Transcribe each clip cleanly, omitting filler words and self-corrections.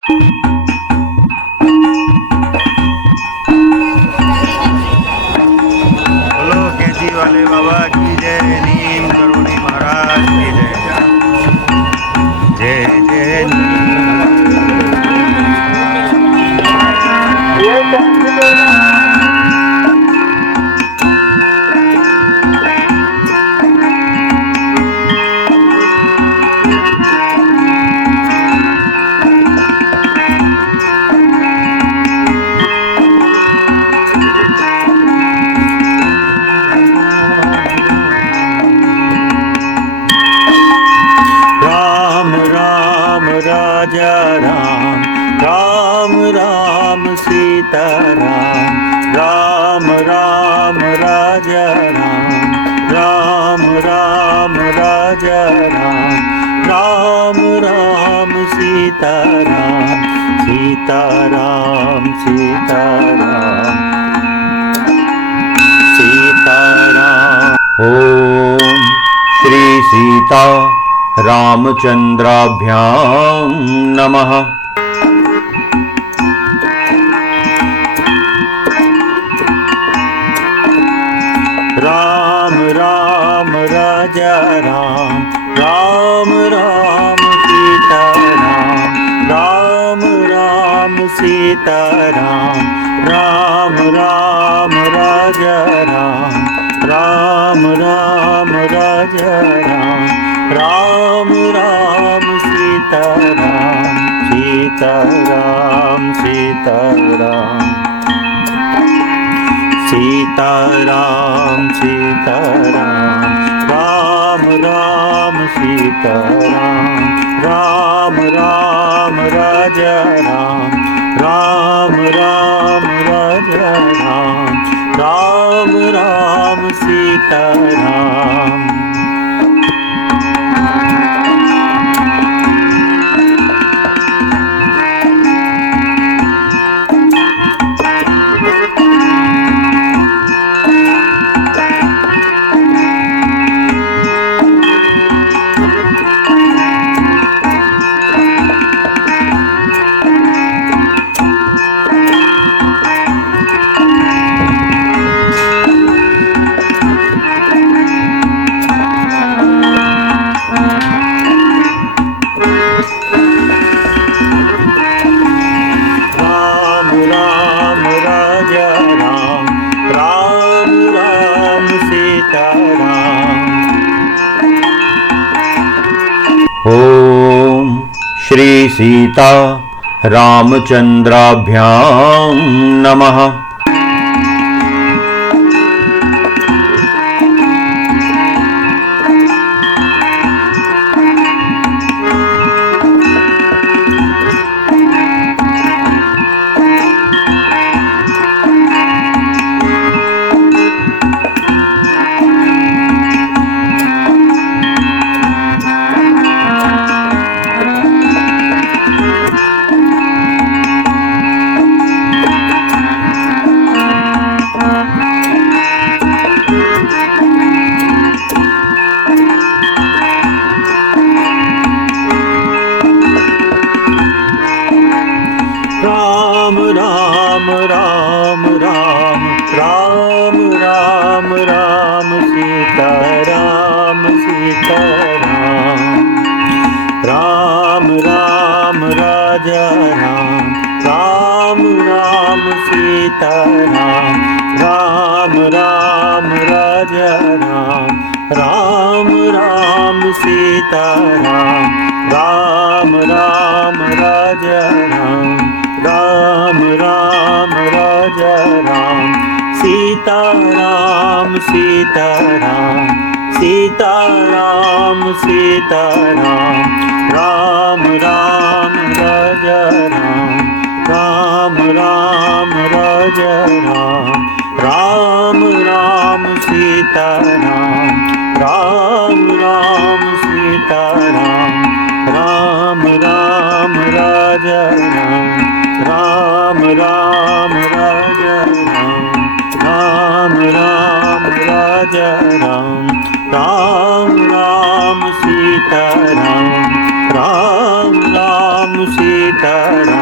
बोलो कैंची वाले बाबा की जय, नीम करोड़ी महाराज की जय। जय जय राम राम राजा राम, राम राम सीता राम, राम राम राजा राम, राम राम राजा राम, राम राम सीता राम, सीता राम सीता राम, सीता राम। ओम श्री सीता रामचंद्राभ्यां नमः। राम राम राजा राम, राम राम सीता राम, राम राम सीता राम, राम राम राजा राम, राम राम राजा राम, राम राम सीता राम, सीता राम सीता राम, सीता राम सीता राम, राम राम सीता राम, राम राम राजा राम, राम राम राजा राम, राम राम सीता राम। ओम श्री सीता रामचंद्राभ्यां नमः। राम राम राम राम, राम राम राम सीता राम सीता राम, राम राम राजा राम, राम राम सीता राम, राम राम राजा राम, राम राम सीता राम, राम राम राजा राम, राम राम राजा राम, सीता राम सीता राम, सीता राम सीता राम, राम राम राजा राम, राम राम राजा राम, राम राम सीता राम, राम राम सीता राम, राम राम राजा राम, राम राम राजा राम, राम राम राजा राम, राम राम सीता राम, राम राम सीता राम।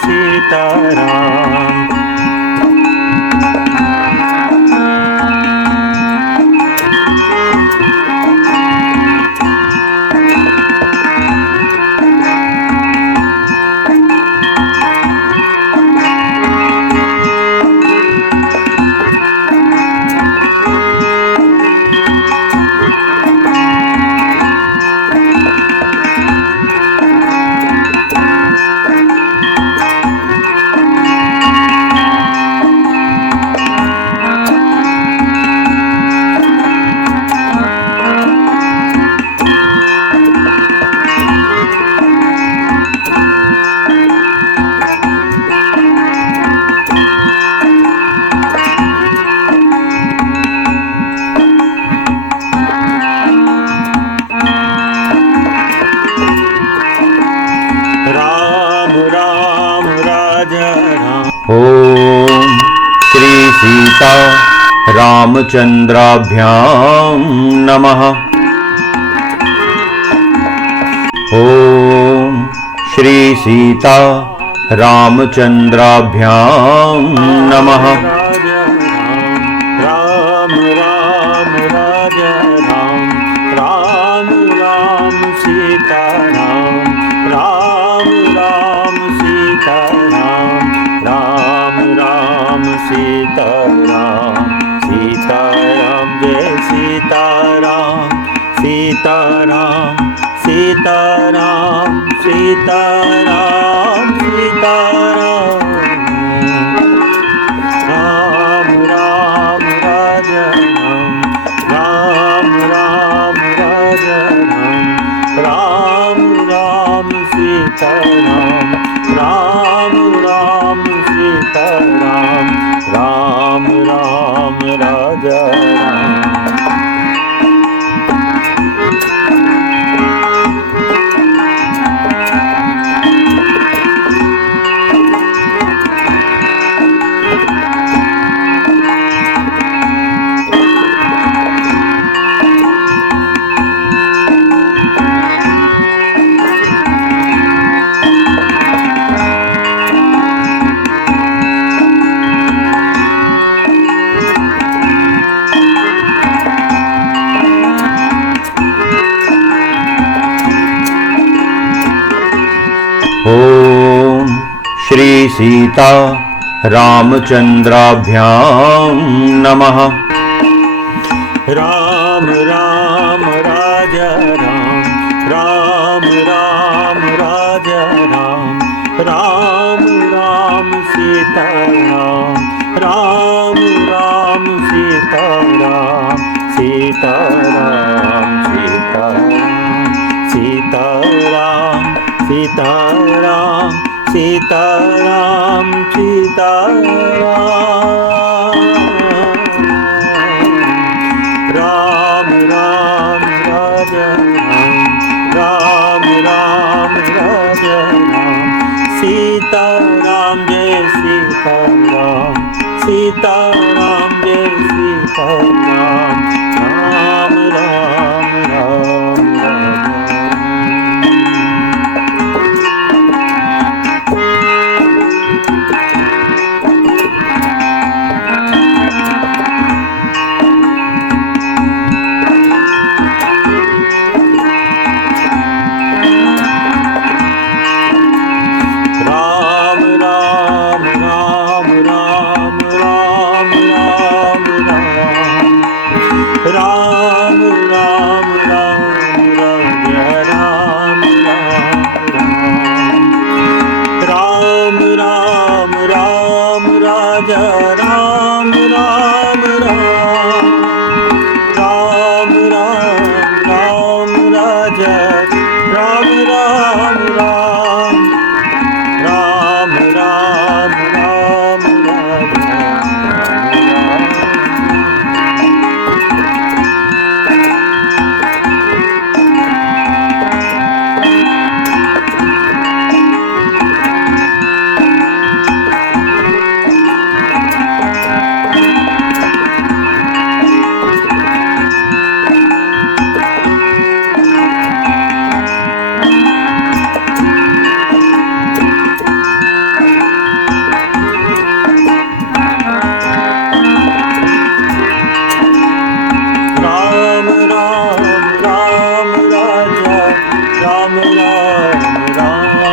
सीताराम। राम राम राजा राम। ओम श्री सीता रामचंद्राभ्याम नमः। ओम श्री सीता रामचंद्राभ्याम नमः। राम राम राजा राम। राम राम सीता राम। राम राम सीता राम। राम राम सीता राम। सीता राम जय सीता राम। सीता राम सीता राम। सीता राम सीता राम। राम राम राजा राम। राम राम राजा राम। राम राम सीता राम। राम राम सीता राम। राम राम राजा राम। ओम श्री सीता रामचंद्राभ्याम नमः। राम राम राजा राम। राम राम राजा राम। राम राम सीता राम। राम राम सीता राम। सीता राम सीता राम। सीता राम सीता राम। सीता राम सीता राम। राम राम राजा राम। राम राम राजा राम। सीता राम जय सीता राम। सीता राम जय सीता राम। राम राम राम राजा। राम राम राम राम राम राम राम।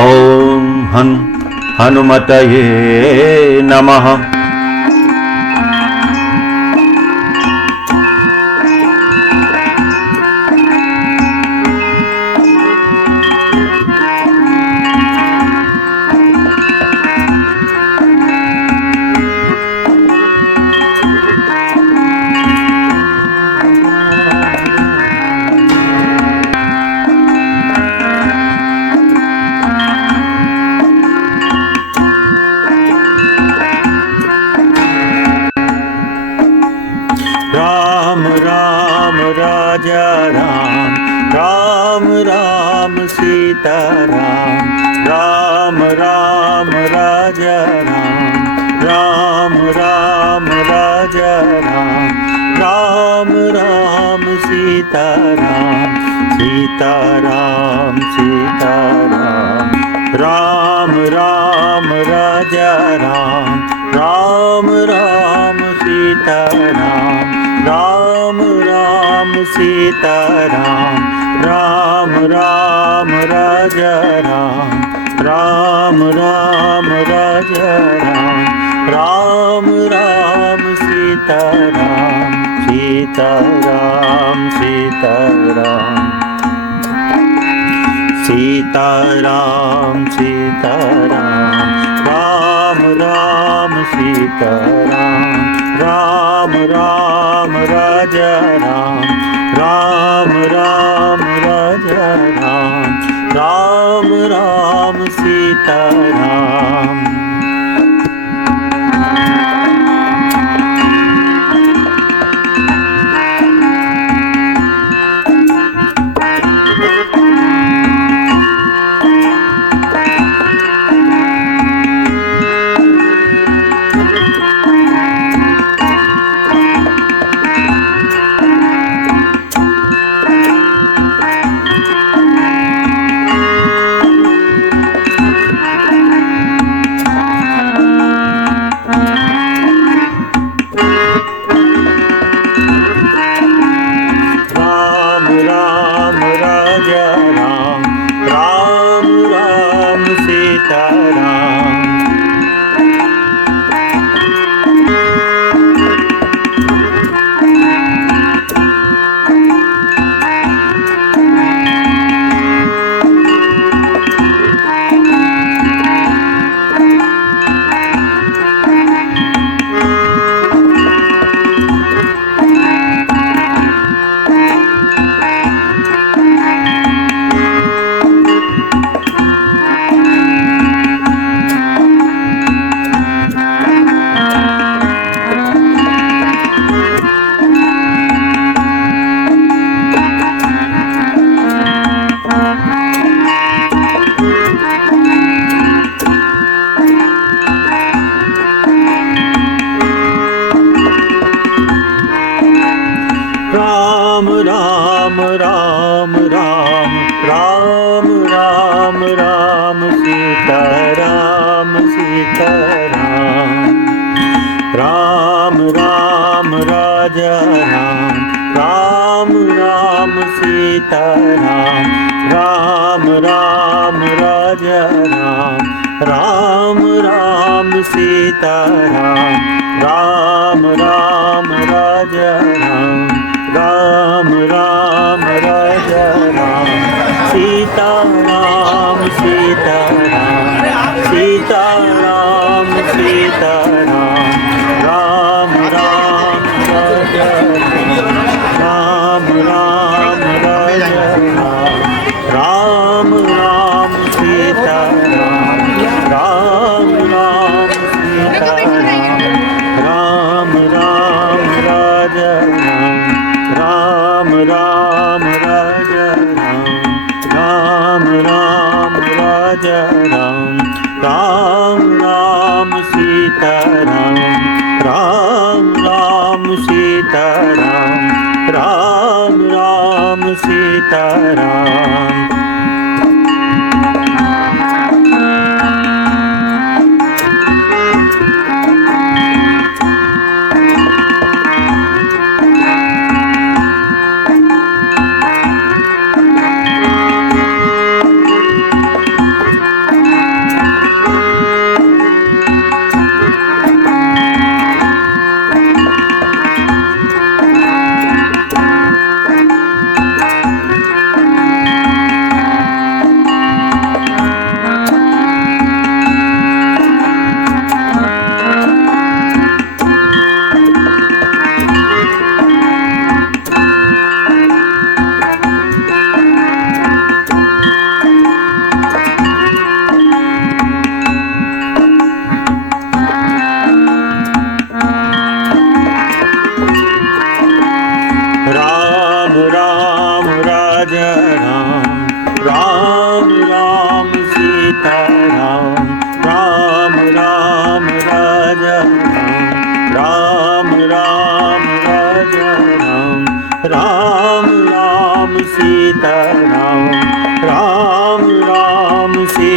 ॐ हनुमतये नमः। राम राम राजा राम, राम राम सीता राम, राम राम राजा राम, राम राम राजा राम, राम राम सीता राम, सीता राम सीता राम, राम राम राजा राम, राम राम सीता राम, राम राम सीता राम, राम राम राजा राम, राम राम राजा राम, राम राम सीता राम, सीता राम सीता राम, सीता राम सीता राम, राम राम सीता राम, राम राम राजा राम, राम राम राजा राम, राम राम सीता राम। राम राम राम राम, राम राम राम सीता राम सीता राम, राम राम राजा राम, राम राम सीता राम, राम राम राजा राम, राम राम सीता राम, राम राम राजा राम, राम राम राजा राम, सीता राम सीता राम, सीता राम सीता राम, राम राम राजा राम, राम राजा राम, राम राम सीता राम, राम राम सीता राम, राम राम राजा राम, राम राम राजा राम, राम राम राजा राम, राम राम सीता राम, राम राम सीता राम, राम राम सीता राम।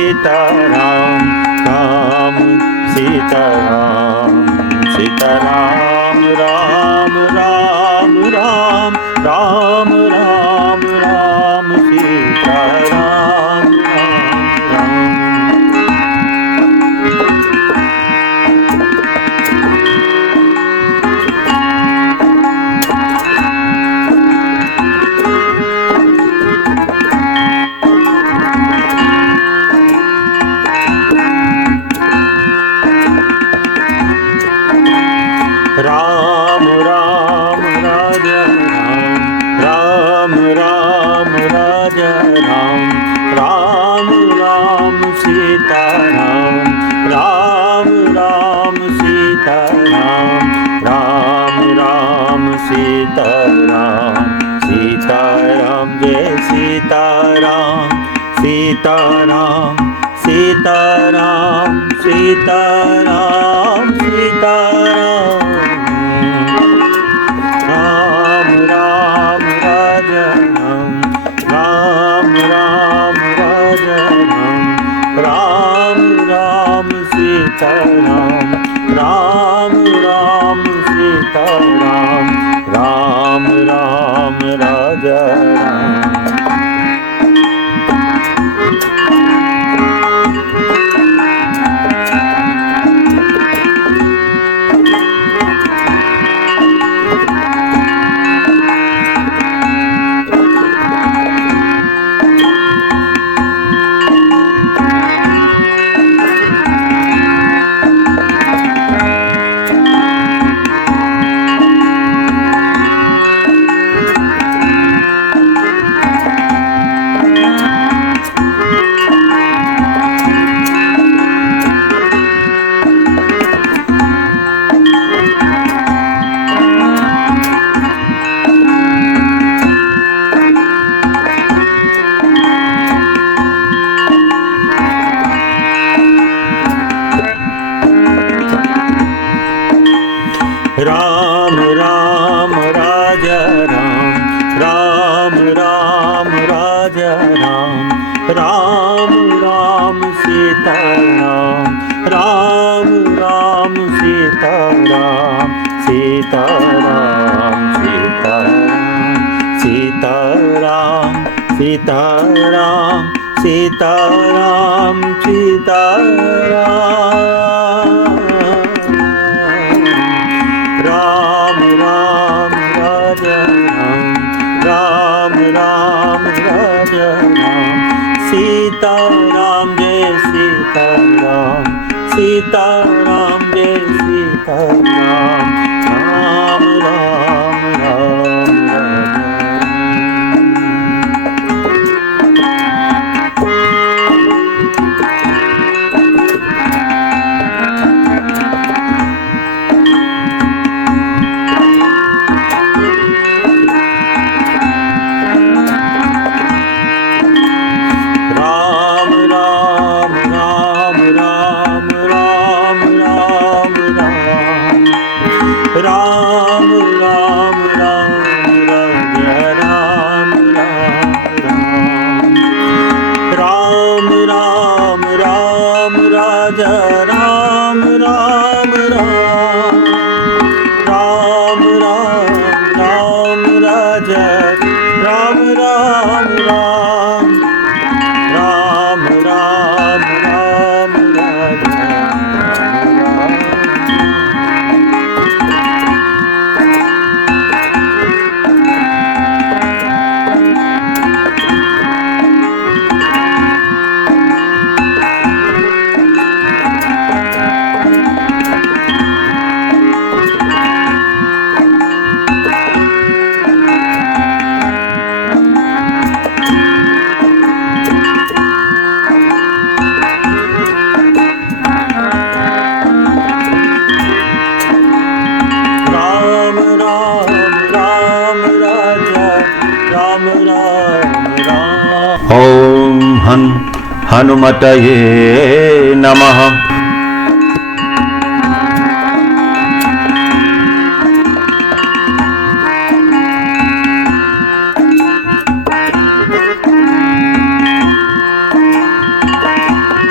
सीताराम राम सीताराम सीताराम राम राम राम राम राम राम सीताराम राम राम। राम राम राजा राम राम राम राजा राम राम सीता राम राम सीता राम सीता सीताराम जय सीताराम सीताराम सीताराम सीताराम सीताराम राम राम राजा राम राम राजा राम राम सीताराम राम सीताराम राम राम राजा राम। राम राम राजा राम राम राजा राम राम सीता राम सीता सीताराम सीताराम सीताराम सीताराम सीताराम राम राम राजा राम राजा सीताराम जय सीताराम सीताराम जय सीताराम राम राम राम राजा। राम राम राम राजा राम राम राम राजा राम राम राजा राम राम राजा ॐ हनुमतये नमः।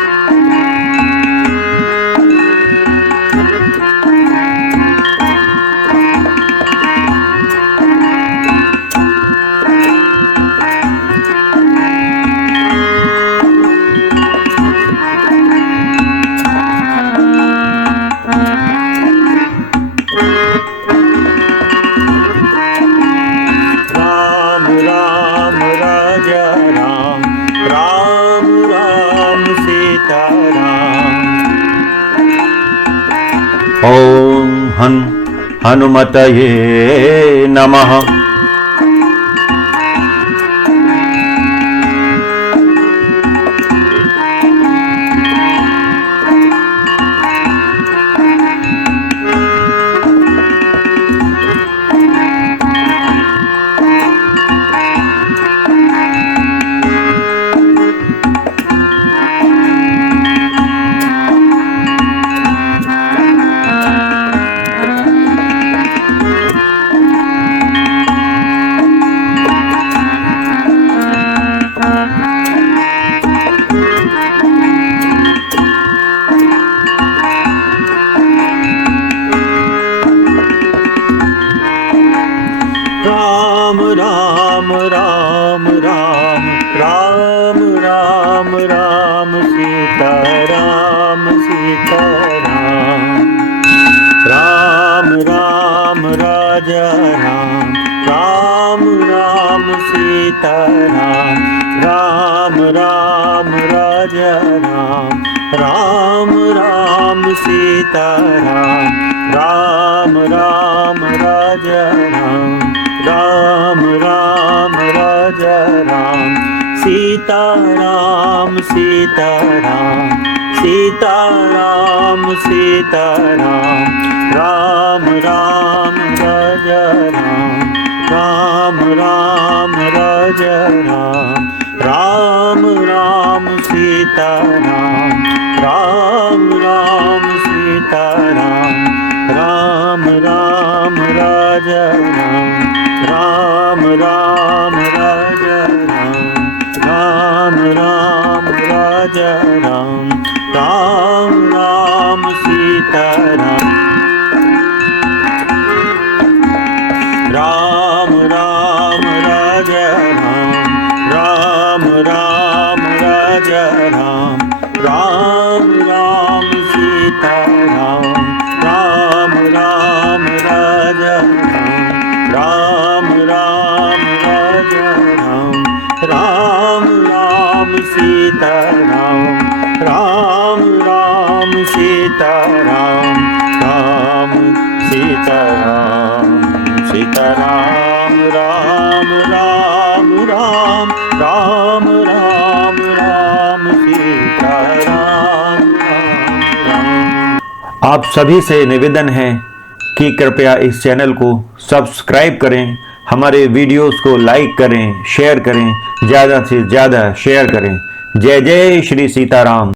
ॐ हनुमतये नमः। राम राम राम राम राम राम राम सीता राम सीता राम राम राम राजा राम राम राम सीता राम राम राजा राम राम सीता राम राम राजा राम राम राजा राम सीता राम सीता राम सीता राम सीता राम राम राजा राम राम राजा राम राम सीता राम सीता राम राम राजा राम राजा राम राजा राम सीता राम राजा राम राजा राम सीता राम राजा राम राजा राम सीता राम सीता राम सीता सीता राम सीता राम। आप सभी से निवेदन है कि कृपया इस चैनल को सब्सक्राइब करें, हमारे वीडियोस को लाइक करें, शेयर करें, ज़्यादा से ज़्यादा शेयर करें। जय जय श्री सीताराम।